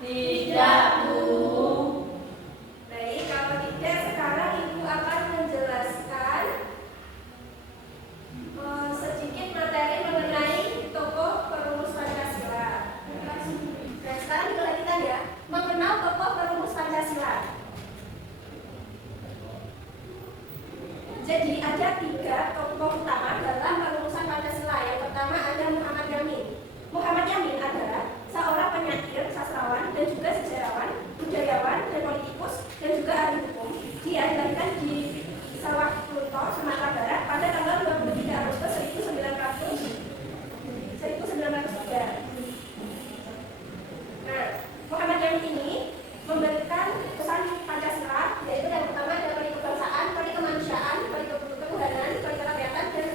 Tidak, Bu. Baik, kalau tidak sekarang Ibu akan menjelaskan sedikit materi mengenai tokoh perumus Pancasila. Nah, sekarang dilanjutkan ya, mengenal tokoh perumus Pancasila. Jadi ada 3 tokoh utama dalam perumusan Pancasila. Yang pertama ada Muhammad Yamin. Muhammad Yamin adalah seorang penyair, sastrawan, dan juga sejarawan, budayawan, dan politikus, dan juga ahli hukum. Dia dilahirkan di Sawah Lunto, Sumatera Barat pada tanggal 23 Agustus 1903. Nah, Muhammad Yamin ini memberikan pesan Pancasila, yaitu yang pertama adalah perikebangsaan, perikemanusiaan, perikebutuhanan, perikerakyatan, dan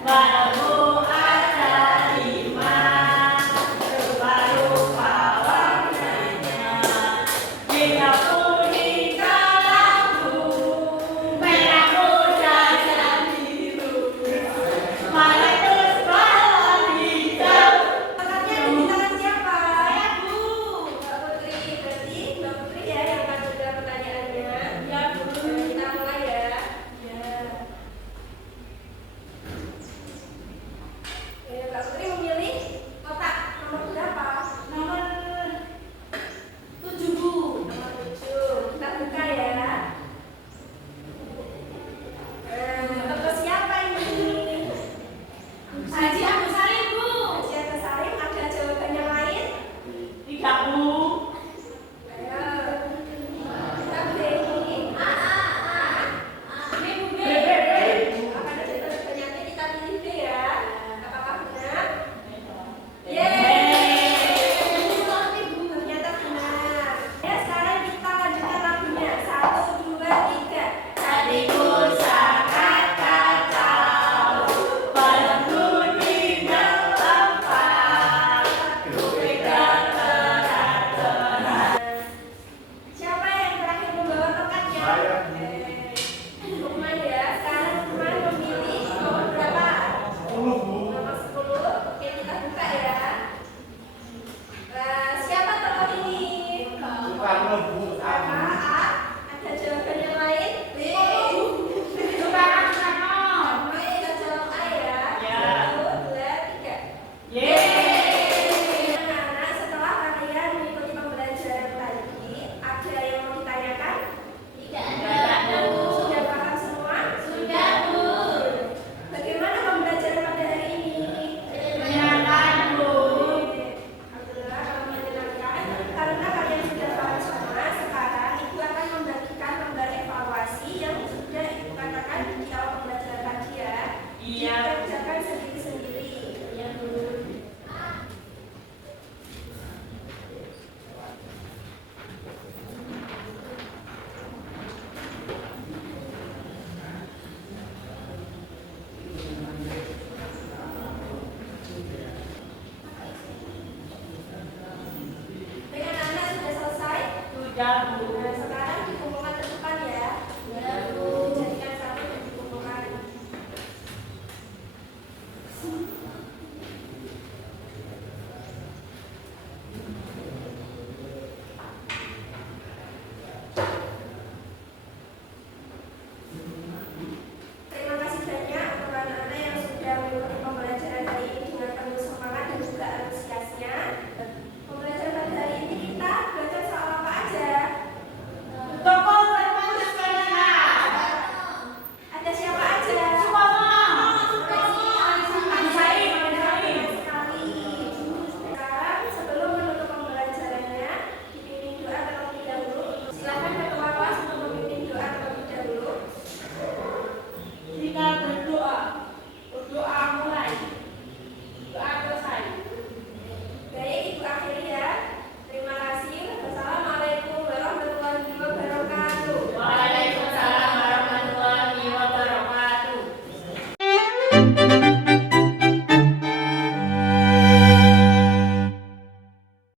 Balonmu ada 5, rupa-rupa warnanya. Hijau, kuning, kelambu, merah muda dan biru. Meletus balon hijau. Tangannya ada di tangan siapa? Saya, Bu. Mbak Putri. Berarti Mbak Putri ya yang akan menjawab pertanyaannya. Ya, Bu. Kita mulai ya. Ya. Mbak Putri memilih kotak nomor berapa? Nomor 7, Bu. Nomor 7. Kita buka ya. Untuk siapa ini? Haji Agus Salim, Bu. Haji Agus Salim, ada jawaban yang lain? 3, Bu. Ayo. Kita beri A. Ini, Bu, B. Akan ada jawabannya, kita pilih B ya. Apakah benar? Ternyata benar. Ya, sekarang kita lanjutkan lagunya. 1, 2, 3. Hatiku sangat kacau, balon kuning melompat, ku pegang erat-erat. Siapa yang terakhir membawa tongkatnya? Saya. Lukman ya. Sekarang Lukman memilih nomor berapa? 10, Bu. Nomor 10. Oke, kita buka ya. Siapa tokoh ini? Soekarno, Bu. A. Ada jawaban yang lain? B. Soekarno. Oke, kita jawab A ya. Ya. 1, 2, 3. Yeay. Anak-anak, setelah kalian mengikuti pembelajaran tadi, ada yang mau ditanyakan? Tidak ada, Bu. Sudah paham semua? Sudah, Bu. Bagaimana pembelajaran pada hari ini? Menyenangkan, Bu. Alhamdulillah, kalau menyenangkan. Karena kalian sudah paham semua, sekarang Ibu akan membagikan lembar evaluasi yang sudah Ibu katakan di awal pembelajaran tadi ya. Iya, Jika